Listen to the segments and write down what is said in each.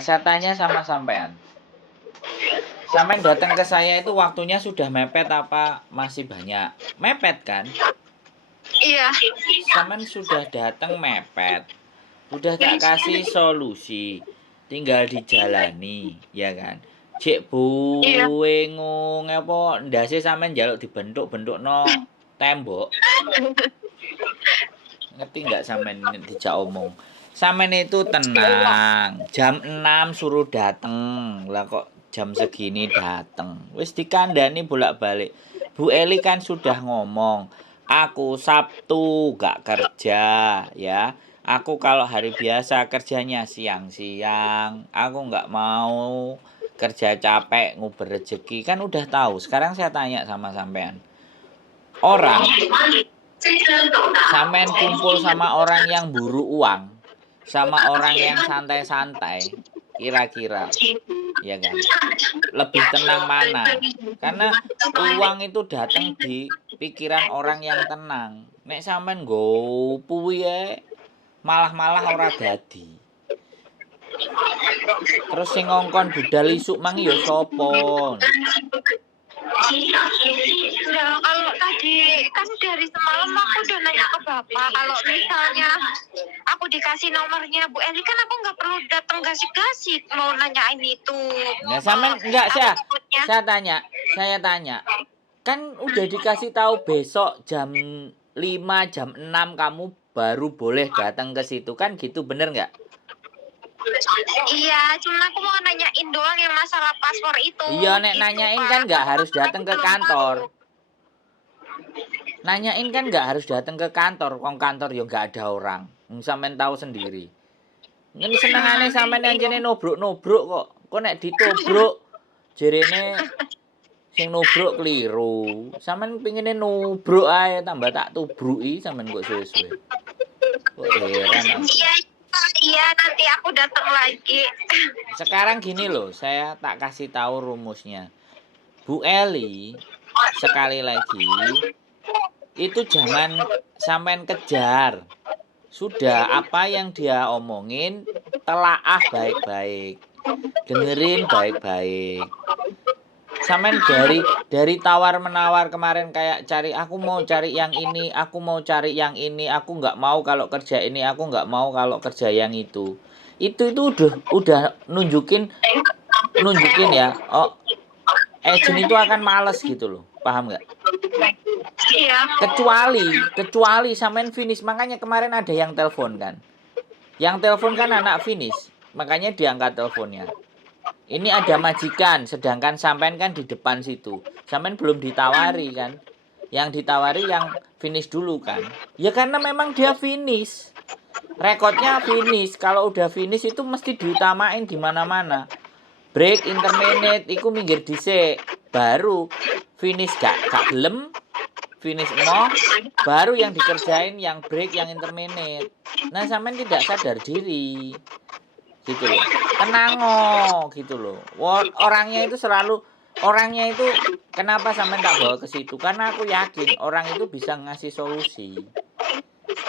saya tanya sama sampean. Sampean datang ke saya itu waktunya sudah mepet apa masih banyak? Mepet kan? Iya. Sampean sudah datang mepet. Udah tak kasih solusi. Tinggal dijalani, ya kan? Cek Iya. buengung apa ndase sampean njaluk dibentuk-bentukno tembok. Ngerti nggak sampean dijak omong? Sampean itu tenang. Jam 6 suruh dateng. Lah kok jam segini dateng. Wis dikandani bolak-balik. Bu Eli kan sudah ngomong, aku Sabtu gak kerja, ya. Aku kalau hari biasa kerjanya siang-siang. Aku nggak mau kerja capek nguber rezeki. Kan udah tahu. Sekarang saya tanya sama sampean. Orang sampean kumpul sama orang yang buru uang, sama orang yang santai-santai, kira-kira, ya kan? Lebih tenang mana? Karena uang itu datang di pikiran orang yang tenang. Nek sampean nggo puye, malah ora dadi. Terus sing ngongkon budal isuk mang ya sapa? Ya, kalau tadi kan dari semalam aku udah nanya ke bapak kalau misalnya aku dikasih nomornya Bu Eli kan aku nggak perlu datang gasik-gasik mau nanyain itu. Nah, sampean enggak saya tanya. Kan udah dikasih tahu besok jam 5, jam 6 kamu baru boleh datang ke situ kan gitu, bener nggak? Iya, cuma aku mau nanyain doang yang masalah paspor itu. Iya, nek nanyain kan nggak harus datang ke kantor. Nanyain kan nggak harus datang ke kantor. Kong kantor ya nggak ada orang. Sampean tahu sendiri. Ini senengane sampean anjene nobruk-nobruk kok. Kok nek ditobruk jerene sing nubruk keliru. Sampean pingine nubruk ae tambah tak tubruki sampean kok suwe-suwe. Kok heran aku. Iya, nanti aku datang lagi. Sekarang gini loh, saya tak kasih tahu rumusnya. Bu Eli, sekali lagi, itu jangan sampean kejar. Sudah apa yang dia omongin, telaah baik-baik. Dengerin baik-baik. Sampean dari tawar-menawar kemarin kayak aku mau cari yang ini, aku mau cari yang ini, aku nggak mau kalau kerja ini, aku nggak mau kalau kerja yang itu. Itu udah nunjukin ya. Oh, agent itu akan males gitu loh. Paham nggak? Iya. Kecuali sampean finish. Makanya kemarin ada yang telepon kan. Yang telepon kan anak finish. Makanya diangkat teleponnya. Ini ada majikan, sedangkan sampean kan di depan situ. Sampean belum ditawari kan. Yang ditawari yang finish dulu kan. Ya karena memang dia finish. Rekodnya finish. Kalau udah finish itu mesti diutamain di mana-mana. Break interminate iku minggir dhisik. Baru finish gak gelem, finish mo, baru yang dikerjain yang break, yang interminate. Nah, sampean tidak sadar diri. Gitu loh. Tenang gitu loh. Orangnya itu kenapa sampean tak bawa ke situ? Karena aku yakin orang itu bisa ngasih solusi.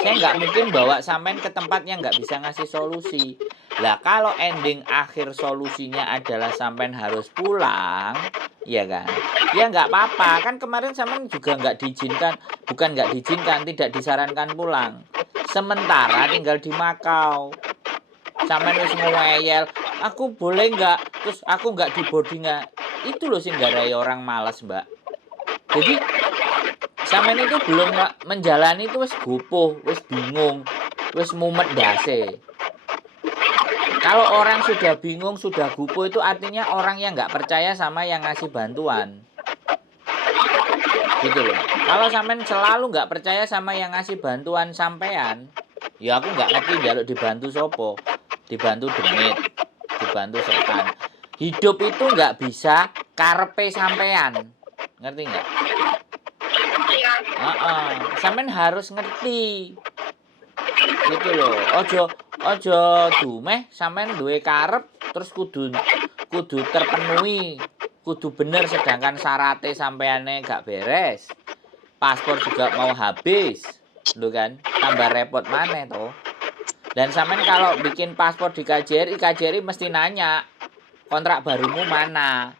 Saya nggak mungkin bawa sampean ke tempat yang nggak bisa ngasih solusi. Lah kalau ending akhir solusinya adalah sampean harus pulang, ya kan? Ya nggak apa-apa. Kan kemarin sampean juga nggak diizinkan, tidak disarankan pulang. Sementara tinggal di Makau. Sampean wis ngeyel, aku boleh nggak? Terus aku nggak di boarding. Itu loh sing garai orang malas, Mbak. Jadi sampean itu belum menjalani itu wis gopoh, wis bingung, wis mumet dase. Kalau orang sudah bingung, sudah gopoh itu artinya orang yang nggak percaya sama yang ngasih bantuan. Gitu loh. Kalau sampean selalu nggak percaya sama yang ngasih bantuan sampean, ya aku nggak ngerti jaluk dibantu sopo. Dibantu demit, dibantu setan. Hidup itu nggak bisa karepe sampean. Ngerti nggak? Sampean harus ngerti. Gitu loh. Ojo dumeh sampean duwe karep terus kudu terpenuhi. Kudu bener sedangkan syaratnya sampeane gak beres. Paspor juga mau habis. Lho kan? Tambah repot maneh toh. Dan sampean kalau bikin paspor di KJRI mesti nanya kontrak barumu mana.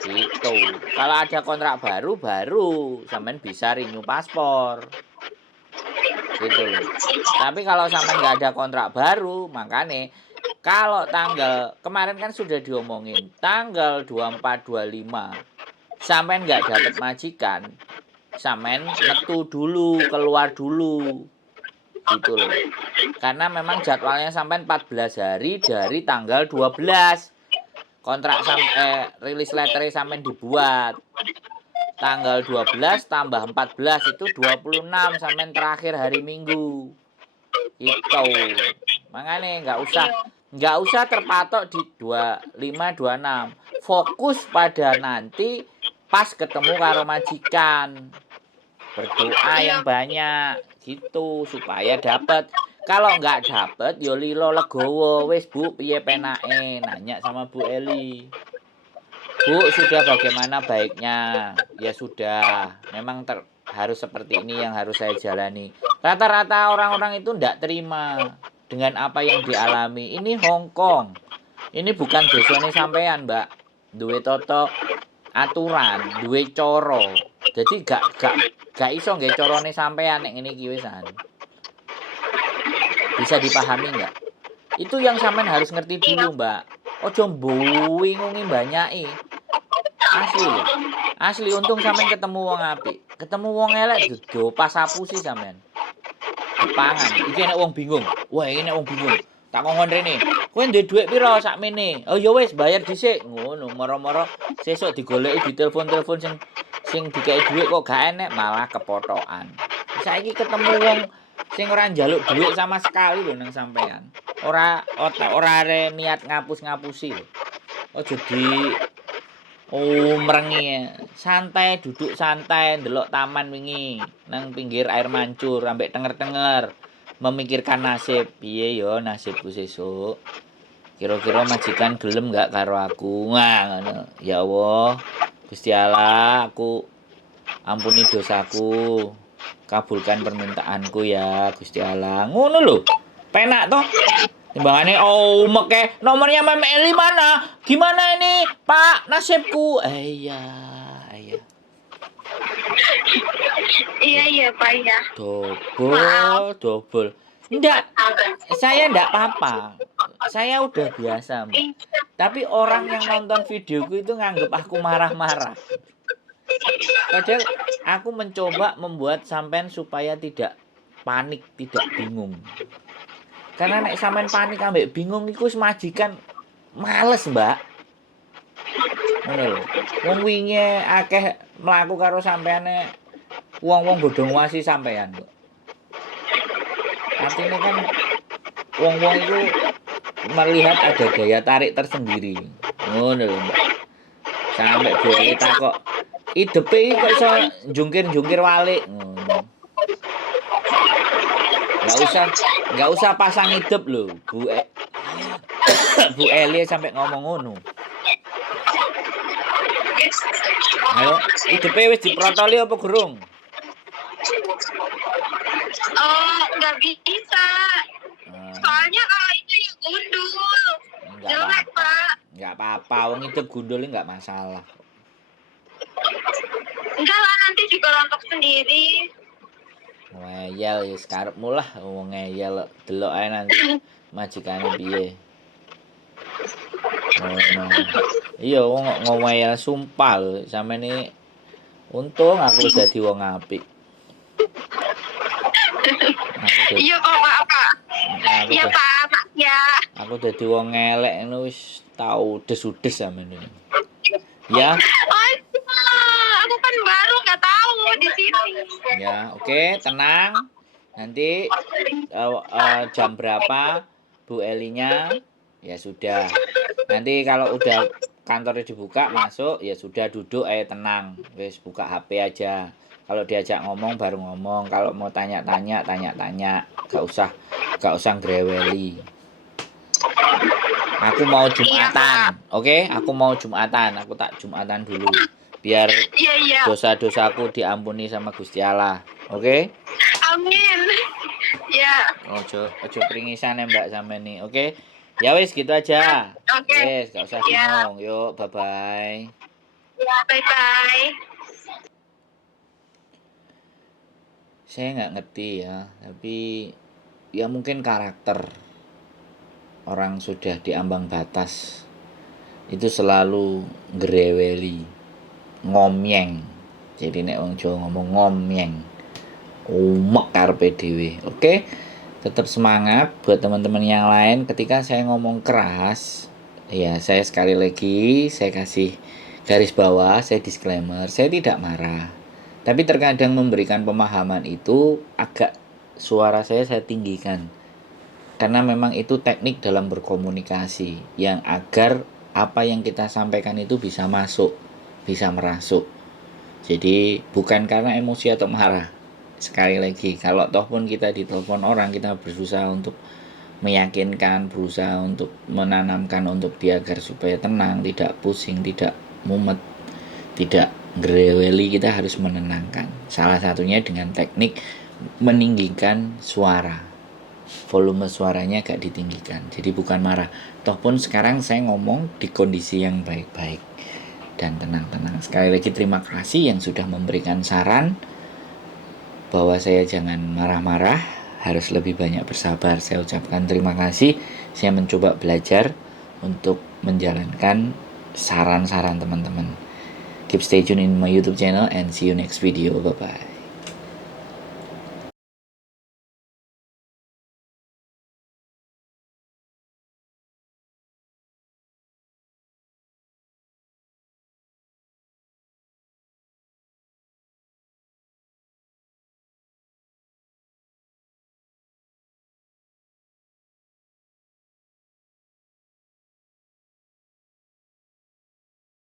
Gitu. Kalau ada kontrak baru sampean bisa renew paspor. Gitu loh. Tapi kalau sampean nggak ada kontrak baru, makanya kalau tanggal kemarin kan sudah diomongin tanggal 24 25 sampean nggak dapat majikan, sampean metu dulu, keluar dulu. Gitu loh. Karena memang jadwalnya sampai 14 hari dari tanggal 12. Kontrak rilis letternya sampai dibuat. Tanggal 12 tambah 14 itu 26 sampai terakhir hari Minggu. Itu. Makanya nggak usah terpatok di 25 26. Fokus pada nanti pas ketemu karo majikan. Berdoa yang banyak gitu supaya dapat. Kalau nggak dapat yo lilo legowo wis Bu piye penake nanya sama Bu Eli. Bu sudah bagaimana baiknya? Ya sudah, memang harus seperti ini yang harus saya jalani. Rata-rata orang-orang itu ndak terima dengan apa yang dialami. Ini Hong Kong. Ini bukan desane sampean, Mbak. Duwe toto aturan, duwe coro. Jadi gak iso nggih carane sampean nek ngene iki wisan. Bisa dipahami enggak? Itu yang sampean harus ngerti dulu, Mbak. Ojo bingungi banyaki. Asli lho. Asli untung sampean ketemu wong apik. Ketemu wong elek dudu pas sapu sih sampean. Dipangan. Iki nek wong bingung. Wah, iki nek wong bingung. Tak ngomong rene. Kowe duwe dhuwit pira sakmene? Oh ya wis bayar dhisik. Ngono, moro-moro sesuk digoleki di telepon-telepon sing dikei dhuwit kok gak enek malah kepotokan. Saiki ketemu wong sing ora njaluk dhuwit sama sekali lho nang sampean. Ora are niat ngapus-ngapusi lho. Aja mrengi. Santai, duduk santai ndelok taman wingi nang pinggir air mancur ambek tenger-tenger. Memikirkan nasib, piye yo nasibku sesuk. Kira-kira majikan gelem gak karo aku? Nah, ngono. Ya Allah, Gusti Allah, aku ampuni dosaku. Kabulkan permintaanku ya, Gusti Allah. Ngono lho. Penak toh? Timbangane meke nomornya Mem Eli mana? Gimana ini, Pak? Nasibku. Iya. Iya Pak ya. Double. Enggak, saya enggak apa-apa. Saya udah biasa, Mbak. Tapi orang yang nonton videoku itu nganggep aku marah-marah. Padahal aku mencoba membuat sampean supaya tidak panik, tidak bingung. Karena nek sampean panik ambek bingung iku majikan males, Mbak. Ngono lho. Wong wingi akeh mlaku karo sampeane wong-wong bodong wasi sampean kok. Artinya kan wong-wong itu melihat ada daya tarik tersendiri. Ngono lho, Mbak. Sampai boleh takok idepe iki kok iso jungkir-jungkir walik ngono. Enggak usah pasang hidup lho, Bu Eli sampai ngomong ngono. Ayo, hidupe wis diprotoli apa gurung? Nggak bisa. Soalnya kalau itu ya gundul. Jelek, Pak. Enggak apa-apa, wong hidup gundul enggak masalah. Enggak lah, nanti juga rontok sendiri. Ngeyel ya karepmu lah wong ngeyel delok ae nanti majikane piye. Iya wong ngeyel sumpah lho sampeyan iki untung aku wis dadi wong apik. Iya kok Pak. Iya Pak ya. Aku dadi wong elek ngono wis tau des-udes sampeyan iki. Ya. Aku kan baru nggak tahu di sini. Ya, oke, tenang. Nanti jam berapa Bu Elinya? Ya sudah. Nanti kalau udah kantornya dibuka masuk, ya sudah duduk tenang. Wes buka HP aja. Kalau diajak ngomong baru ngomong. Kalau mau tanya-tanya. Gak usah greweli. Aku mau Jumatan. Oke? Aku mau Jumatan. Aku tak Jumatan dulu. Biar dosa-dosaku diampuni sama Gusti Allah. Oke? Amin. Ya, Ojo pringisan ya Mbak sampe nih. Oke. Ya wis gitu aja. oke. Wis, gak usah Ya, bingung. Yuk, bye-bye. ya, bye-bye. Saya nggak ngerti ya, tapi ya mungkin karakter orang sudah di ambang batas itu selalu greweli, ngomyeng. Jadi nek wong Jawa ngomong ngomyeng, umek karepe dhewe. Oke, tetap semangat buat teman-teman yang lain. Ketika saya ngomong keras, ya saya sekali lagi saya kasih garis bawah, saya disclaimer, saya tidak marah. Tapi terkadang memberikan pemahaman itu agak suara saya tinggikan. Karena memang itu teknik dalam berkomunikasi yang agar apa yang kita sampaikan itu bisa masuk, bisa merasuk. Jadi bukan karena emosi atau marah. Sekali lagi, kalau toh pun kita ditelepon orang, kita berusaha untuk meyakinkan, berusaha untuk menanamkan untuk dia agar supaya tenang, tidak pusing, tidak mumet, tidak greweli, kita harus menenangkan. Salah satunya dengan teknik meninggikan suara. Volume suaranya agak ditinggikan. Jadi bukan marah. Toh pun sekarang saya ngomong di kondisi yang baik-baik dan tenang-tenang. Sekali lagi terima kasih yang sudah memberikan saran bahwa saya jangan marah-marah, harus lebih banyak bersabar. Saya ucapkan terima kasih. Saya mencoba belajar untuk menjalankan saran-saran teman-teman. Keep stay tune in my YouTube channel and see you next video. Bye bye.